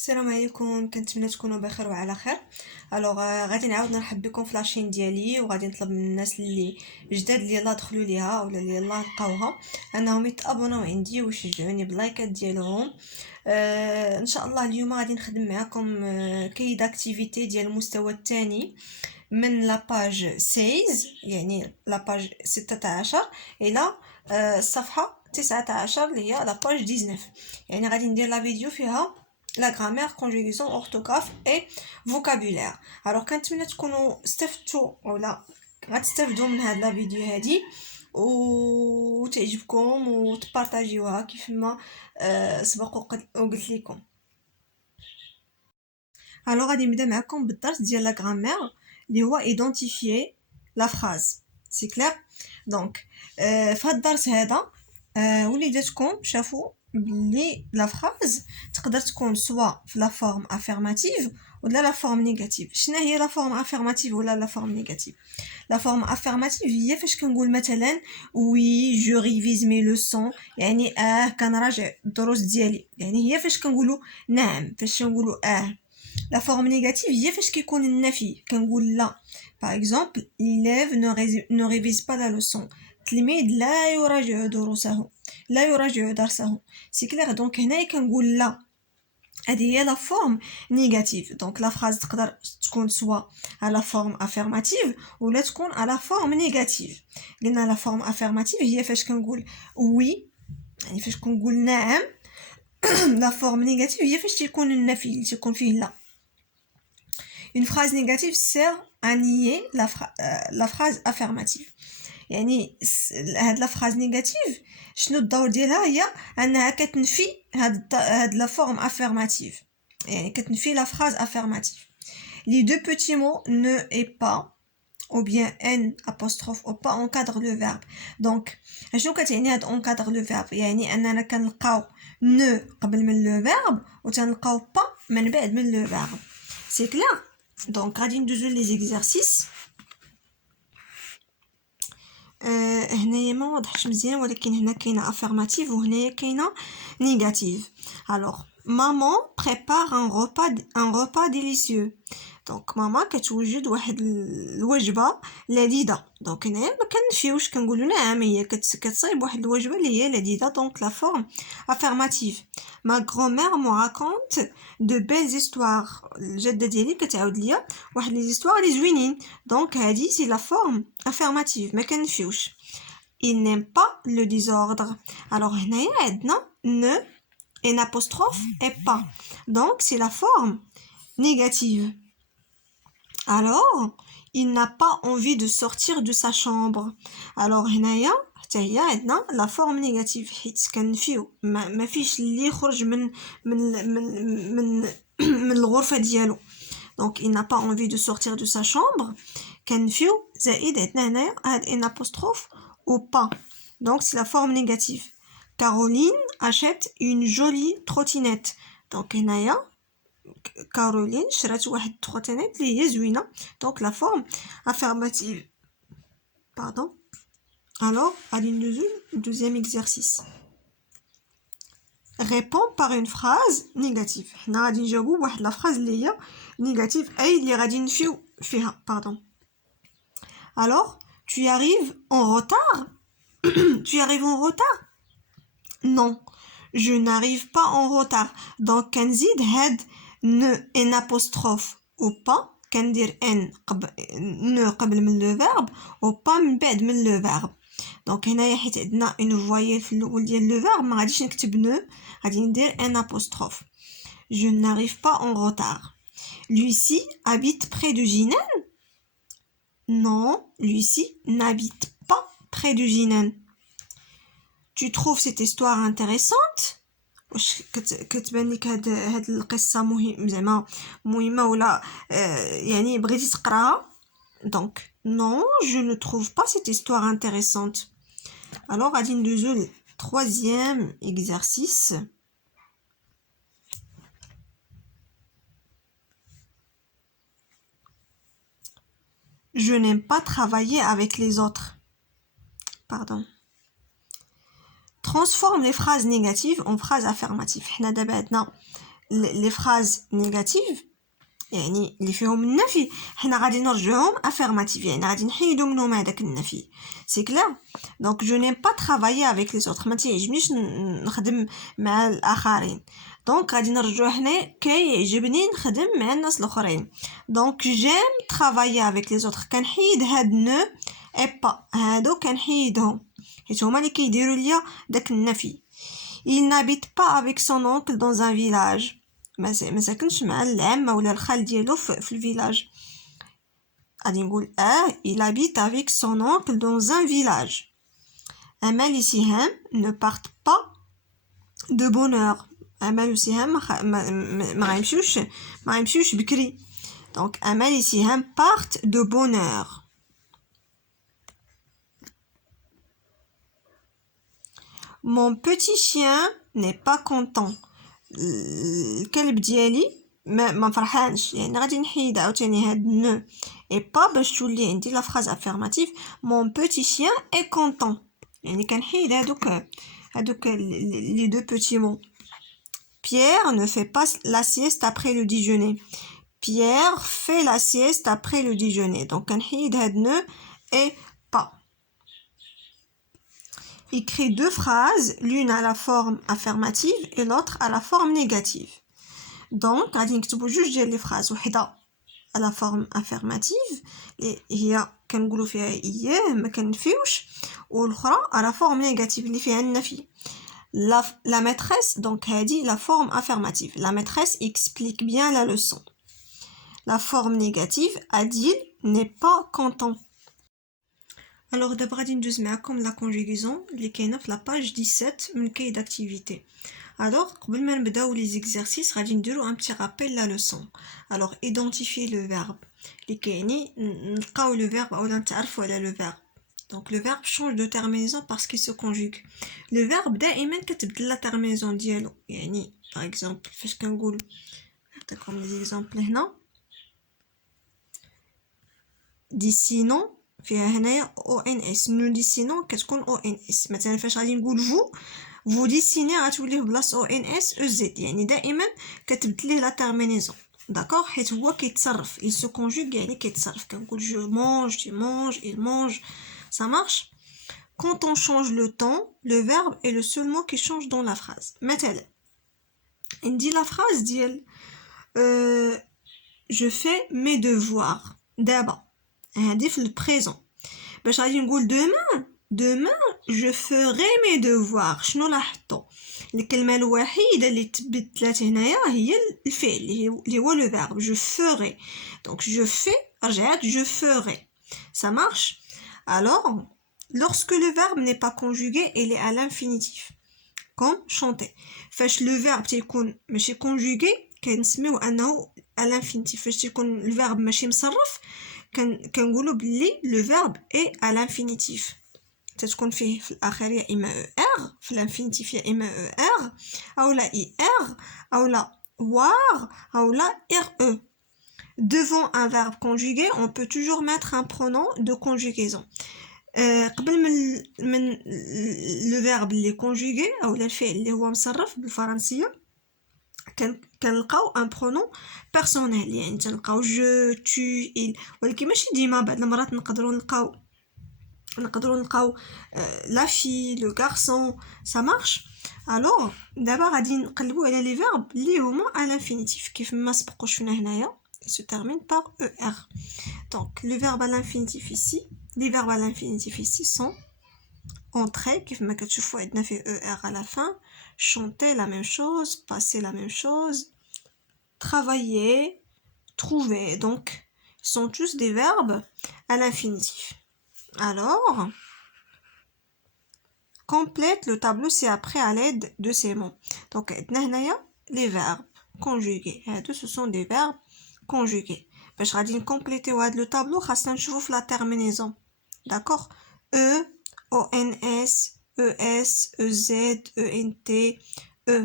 السلام عليكم، كنتمنى تكونوا بخير وعلى خير. غادي نعاود نرحب بكم في لاشين ديالي، وغادي نطلب من الناس اللي جداد اللي يلاه دخلوا ليها ولا اللي يلاه لقاوها انهم يتابوناو عندي ويشجعوني باللايكات ديالهم. ان شاء الله اليوم غادي نخدم معكم كاي داكتيفيتي ديال المستوى الثاني من لاباج 16، يعني لاباج 16 الى الصفحه 19 اللي هي لاباج 19. يعني غادي ندير لا فيديو فيها la grammaire, conjugaison, orthographe et vocabulaire. Alors كنتمنى تكونوا استفدتوا ولا غتستافدوا من هاد لا فيديو هادي وتعجبكم وتبارطاجيوها كيف ما سبق وقلت لكم. غادي نبدا معكم بالدرس ديال لا غرامير اللي هو identifier la phrase. سي كلير؟ دونك في هاد الدرس هذا وليداتكم شافوا بلي لا فراز تقدر تكون سوا في لا فورم افيرماتيف ولا لا فورم نيجاتيف. شنو هي لا فورم افيرماتيف ولا لا فورم نيجاتيف؟ لا فورم افيرماتيف هي فاش كنقول مثلا وي جو ريفيز مي لوسون، يعني كنراجع الدروس ديالي، يعني هي فاش كنقولوا نعم، فاش كنقولوا لا فورم نيجاتيف هي فاش كيكون النفي، كنقول لا. باغ اكزومبل l'élève ne révise pas la leçon، التلميذ لا يراجع دروسه، لا يراجع درسه. سي كلير؟ دونك هنايا كنقول لا، هذه هي لا فورم نيجاتيف. دونك لا فراز تقدر تكون سوا على فورم افيرماتيف ولا تكون على فورم نيجاتيف. قلنا لا فورم افيرماتيف هي فاش كنقول وي، يعني فاش كنقول نعم. لا فورم نيجاتيف هي فاش تيكون النفي اللي تيكون فيه لا. Une phrase négative sert à nier la phrase affirmative. يعني هاد لا phrase négative شنو الدور ديالها؟ هي انها كتنفي هاد لا forme affirmative، يعني كتنفي la phrase affirmative. Les deux petits mots ne et pas ou bien n apostrophe ou pas encadre le verbe. donc شنو كتعني هاد encadre le verbe؟ يعني اننا كنلقاو ne قبل من le verbe وتنلقاو pas من بعد من le verbe. c'est clair؟ دونك غادي ندوزو لي زيكزارسيس. هنايا ما واضحش مزيان، ولكن هنا كاينه افيرماتيف وهنايا كاينه نيجاتيف. الوغ مامون بريبار ان repas ديليسيو. دونك ماما كتوجد واحد الوجبه لذيذه. دونك هنايا ما كنفيوش، كنقولوا نعم هي كتصايب واحد الوجبه اللي هي لذيذه. دونك لا فورم افيرماتيف. ما غرومير مو راكونت دو بيل زيستوار، الجده ديالي كتعاود ليا واحد لي زيستوار لي زوينين. دونك هذه سي لا فورم affirmative، ما كنفيوش. il n'aime pas le désordre. alors هنايا عندنا ne et apostrophe et pas، donc c'est la forme négative. alors il n'a pas envie de sortir de sa chambre. alors هنايا حتى هي عندنا la forme négative، حيت كنفيو ما فيش اللي يخرج من الغرفه ديالو. donc il n'a pas envie de sortir de sa chambre. كنفيو زائد عندنا هنايا هاد ان apostrophe ou pas، donc c'est la forme négative. Caroline achète une jolie trottinette. donc هنايا كارولين شرات واحد التروتينيت اللي هي زوينه، donc la forme affirmative. pardon. alors غادي ندوزو deuxième exercice. répond par une phrase négative. حنا غادي نجاوبو بواحد لا phrase اللي هي négative، اي اللي غادي نفيو فيها. pardon. alors tu arrives en retard. tu arrives en retard. non je n'arrive pas en retard. donc كنزيد هاد ne ان apostrophe ou pas، كندير n قبل من le verbe و pas من بعد من le verbe. donc هنايا حيت عندنا une voyelle في الاول ديال le verbe ما غاديش نكتب ne، غادي ندير ان apostrophe. je n'arrive pas en retard. Lucie habite près de Jinan. non Lucie n'habite pas près de Jinan. tu trouves cette histoire intéressante؟ واش كتبان لك هاد القصه زعما مهمه ولا يعني بغيتي تقراها؟ donc non je ne trouve pas cette histoire intéressante. alors غادي ندوزو ل troisième exercice. je n'aime pas travailler avec les autres. pardon. transforme les phrases négatives en phrases affirmatives. حنا دابا عندنا les phrases négatives يعني اللي فيهم النفي حنا غادي نرجعوهم affirmative يعني غادي نحيدو منهم هذاك النفي سي كلير دونك جو نيم با ترافايي افيك لي زوتر ما تيعجبنيش نخدم مع الاخرين دونك غادي نرجعو هنا كيعجبني نخدم مع الناس الاخرين دونك جيم ترافايي افيك لي زوتر كنحيد هاد نو اي با هادو كنحيدهم حيت هما اللي كيديروا ليا داك النفي il n'habite pas avec son oncle dans un village ما ساكنش مع العمه ولا الخال ديالو في الفيلاج غادي نقول il habite avec son oncle dans un village امال وسهام ne partent pas de bonne heure امال وسهام ما غيمشيوش بكري دونك امال وسهام partent de bonne heure mon petit chien n'est pas content الكلب ديالي ما فرحانش يعني غادي نحيد عاوتاني هاد نو اي با باش تولي عندي لا فراز افيرماتيف مون بوتي شيان اي كونطون يعني كنحيد هادوك لي دو بوتي مون Pierre ne fait pas la sieste après le déjeuner. Pierre fait la sieste après le déjeuner. Donc كنحيد هاد نو اي با Écrit deux phrases, l'une à la forme affirmative et l'autre à la forme négative. Donc, غادي نكتبو جوج ديال لي فراز وحده à la forme affirmative اللي هي كنقولوا فيها اياه ما كنفيوش والاخرى à la forme négative اللي فيها النفي. La maîtresse, donc هادي la forme affirmative. La maîtresse explique bien la leçon. La forme négative, Adil n'est pas content. Alors d'abord غادي ندوز معكم لا كونجوغيزون اللي كاينه في لاباج 17 من كاي داكتيفيتي. Alors قبل ما نبداو لي زيكزارسيس غادي نديرو ان بتي رابيل لا لوسون. Alors identifier le verbe اللي كايني نلقاو لو verbe اولا نتعرفوا على لو verbe. Donc le verbe change de terminaison parce qu'il se conjugue. Le verbe دائما كتبدل لا terminaison ديالو يعني par exemple فاش كنقول نعطيكم لي زيكزامبل هنا dessinons فيها هنايا او ان اس نو ديسينون كتكون او ان اس مثلا فاش غادي نقول فو ديسيني غتولي بلاص او ان اس او زد يعني دائما كتبدلي لا تيرمينيزون داكوغ حيت هو كيتصرف il se conjugue يعني كيتصرف كنقول je mange tu manges il mange ça marche quand on change le temps le verbe est le seul mot qui change dans la phrase مثلا ندي la phrase ديال je fais mes devoirs دابا هادي في البريزون باش غادي نقول demain je ferai mes devoirs شنو لاحظتوا الكلمه الوحيده اللي تبدلات هنايا هي الفعل اللي هو le verbe je ferai donc je fais رجعت je ferai ça marche alors lorsque le verbe n'est pas conjugué il est à l'infinitif comme chanter فاش le verbe تيكون ماشي conjugué كنسميو انه à l'infinitif فاش تيكون الverbe ماشي مصرف كنقولوا بلي لو فيرب اي à l'infinitif تتكون فيه في الاخر يا اما ار في الانفينيتيف يا اما ار اولا اي ار اولا وار اولا ر devant un verbe conjugué on peut toujours mettre un pronom de conjugaison قبل من لو فيرب اللي conjugué اولا الفعل اللي هو مصرف بالفرنسيه كنلقاو ان برونون بيرسونيل يعني تنلقاو جو تو il ولكن ماشي ديما بعض المرات نقدروا نلقاو لا في لو غارسون ça marche alors دابا غادي نقلبوا على لي فيرب اللي هما à l'infinitif كيف ما سبقوا شفنا هنايا se termine par er donc le verbe à l'infinitif ici les verbes à l'infinitif ici sont entrer كيف ما كتشوفوا عندنا فيه er à la fin chanter la même chose passer la même chose travailler trouver donc sont tous des verbes à l'infinitif alors complète le tableau ci-après à l'aide de ces mots donc عندنا هنايا les verbes conjugués هادو ce sont des verbes conjugués باش غادي نكومبليتيو هاد لو طابلو خاصنا نشوفو في لا تيرمينيزون داكوغ e ONS, ES, EZ, ENT, E.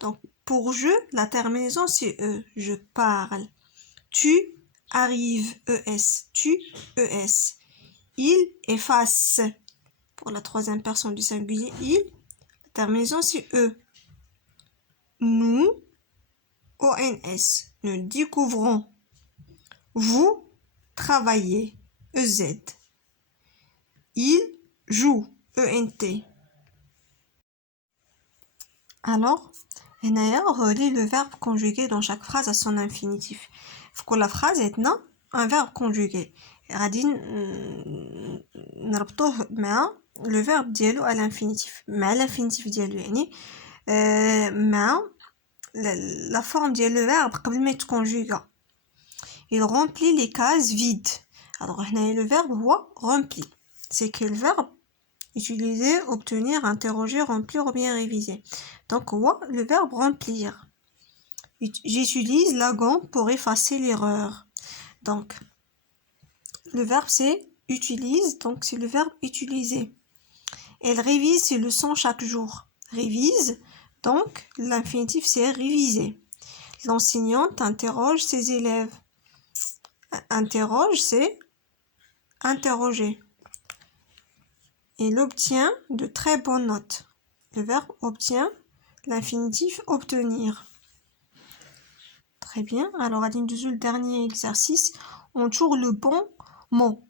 Donc, pour je, la terminaison, c'est E. Je parle. Tu arrives, ES. Tu, ES. Il efface. Pour la troisième personne du singulier, il. La terminaison, c'est E. Nous ONS. Nous découvrons. Vous travaillez. EZ. Il joue. ENT. Alors, هنايا relie le verbe conjugué dans chaque phrase à son infinitif. في كل phrase عندنا un verbe conjugué. غادي نربطوه مع le verbe ديالو à l'infinitif. مع l'infinitif ديالو يعني مع la forme ديال le verbe قبل ما يتكونجوغا. Il remplit les cases vides. Alors هنايا le verbe هو rempli. C'est quel verbe? Utiliser, obtenir, interroger, remplir ou bien réviser. Donc, le verbe remplir. J'utilise la gomme pour effacer l'erreur. Donc, le verbe c'est utilise, donc c'est le verbe utiliser. Elle révise ses leçons chaque jour. Révise, donc l'infinitif c'est réviser. L'enseignante interroge ses élèves. Interroge c'est interroger. Il obtient de très bonnes notes. Le verbe obtient, l'infinitif obtenir. Très bien. Alors, à le dernier exercice, on tourne le bon mot.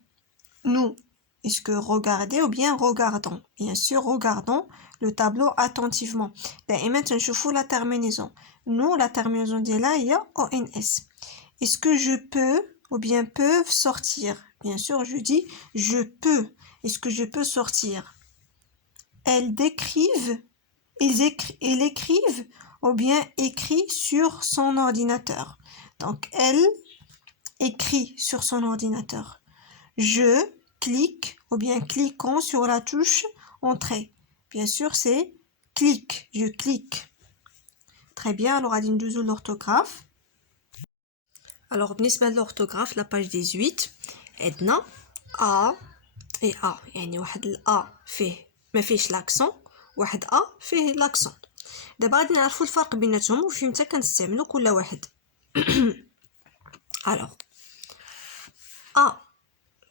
Nous, est-ce que regarder ou bien regardons? Bien sûr, regardons le tableau attentivement. Et maintenant, je fous la terminaison. Nous, la terminaison de là, il y a ONS. Est-ce que je peux ou bien peuvent sortir? Bien sûr, je dis je peux. Est-ce que je peux sortir? Elles décrivent, ils écrivent ou bien écrit sur son ordinateur. Donc, elle écrit sur son ordinateur. Je clique ou bien cliquons sur la touche entrée. Bien sûr, c'est clique, je clique. Très bien, alors à l'orthographe. Alors, بالنسبة l'orthographe, la page 18, عندنا A et A. يعني واحد الA فيه ما فيش l'accent, واحد A فيه l'accent. دابا غادي نعرفوا الفرق بيناتهم وفين متى كنستعملوا كل واحد. Alors, A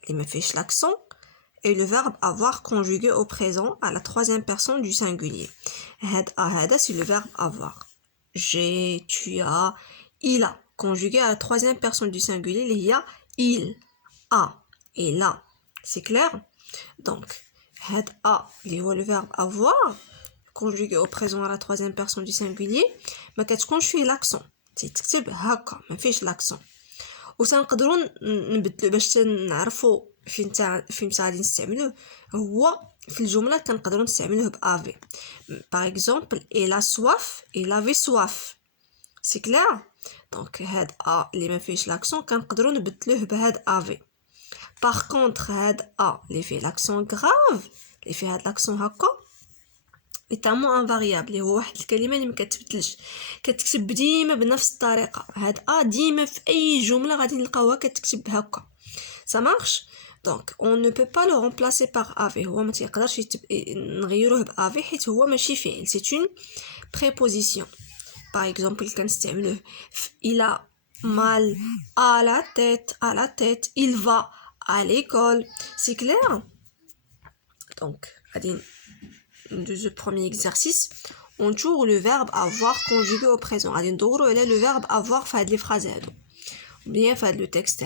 اللي ما فيش l'accent est le verbe avoir conjugué au présent à la troisième personne du singulier. هاد A هذا c'est le verbe avoir. J'ai, tu as, il a. Conjugué à la troisième personne du singulier, il y a il, a et là. C'est clair? Donc, had a, il y a le verbe avoir, conjugué au présent à la troisième personne du singulier, mais qu'est-ce qu'on fait l'accent? C'est تكتب هكا ما فيش l'accent. وسنقدروا نبدلو باش نعرفوا فين غادي نستعملوه هو في الجمله كنقدروا نستعملوه بافي. Par exemple, il a soif, il avait soif. C'est clair? Donc هاد A اللي ما فيش l'accent كنقدروا نبدلوه بهاد افي. Par contre هاد A اللي فيه l'accent grave اللي فيه هاد l'accent هكا étamment invariable اللي هو واحد الكلمه اللي ما كتبدلش كتكتب ديما بنفس الطريقه. هاد A ديما في اي جمله غادي نلقاوها كتكتب هكا. Ça marche? Donc on ne peut pas le remplacer par ave. هو ما تيقدرش نغيروه بافي حيت هو ماشي فعل. C'est une préposition. Par exemple, il a mal à la tête, il va à l'école. C'est clair? Donc, le premier exercice, on tourne le verbe avoir conjugué au présent. Le verbe avoir fait les phrases. Bien fait le texte.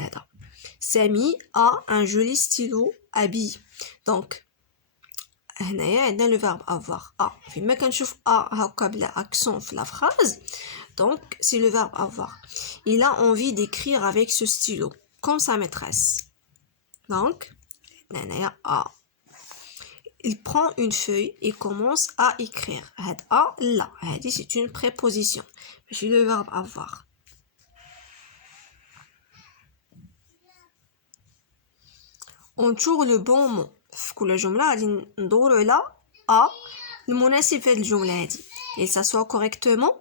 Samy a un joli stylo habillé. Donc, هنايا le verbe avoir a فيما كنشوف a هكا بلا accent في la phrase. Donc c'est le verbe avoir. Il a envie d'écrire avec ce stylo comme sa maîtresse. Donc هنايا a. Il prend une feuille et commence à écrire. هاد a là هادي c'est une préposition ماشي le verbe avoir. On tourne le bon mot. في كل جمله غادي ندوروا على a المناسب في هذه الجمله هذه. Il s'assoit correctement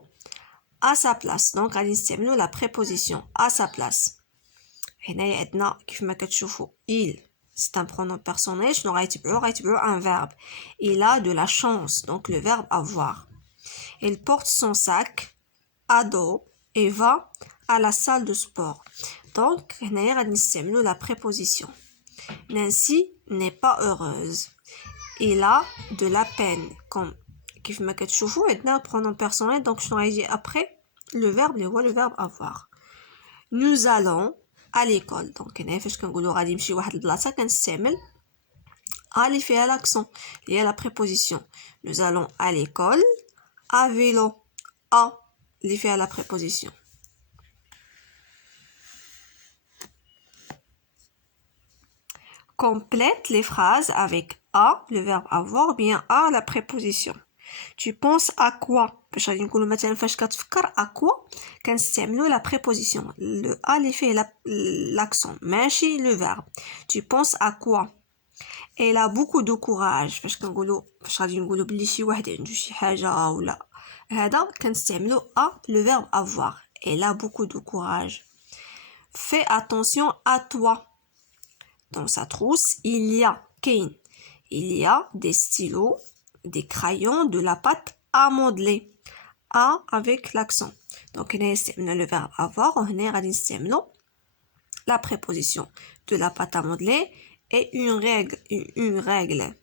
à sa place. Donc غادي نستعملوا la préposition à sa place. هنايا عندنا كيف ما كتشوفوا il c'est un pronom personnel. شنو غيتبعوا un verbe. Il a de la chance. Donc le verbe avoir. Il porte son sac à dos et va à la salle de sport. Donc هنايا غادي نستعملوا la préposition. Nancy n'est pas heureuse. Il a de la peine. Comme كيف ما كتشوفوا عندنا pronom personnel. Donc شنو غيجي après le verbe اللي هو le verbe avoir. Nous allons à l'école. Donc هنا فاش كنقولوا غادي نمشي واحد البلاصه كنستعمل اللي فيها l'accent اللي هي la préposition. Nous allons à l'école à vélo. A اللي فيها la préposition. Complète les phrases avec à, le verbe avoir, bien à, la préposition. Tu penses à quoi? باش غادي نقولوا مثلا فاش كتفكر à quoi كنستعملوا la préposition. Le à اللي فيه l'accent ماشي le verbe. Tu penses à quoi? Elle a beaucoup de courage. فاش غادي نقولوا بلي شي واحد عنده شي حاجه ولا هذا كنستعملوا à, le verbe avoir. Elle a beaucoup de courage. Fais attention à toi. Dans sa trousse, il y a des stylos, des crayons, de la pâte à modeler. A avec l'accent. Donc, on a le verbe avoir, on a la préposition de la pâte à modeler et une règle.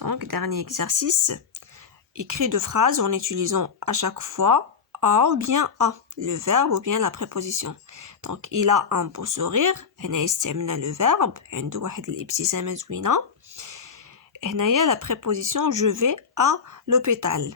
Donc, dernier exercice. Écris deux phrases en utilisant à chaque fois a ou bien a, le verbe ou bien la préposition. Donc, il a un beau sourire. هنا يستعملنا le verbe. عنده واحد الابتسامة زوينة. هنايا la préposition je vais à l'hôpital.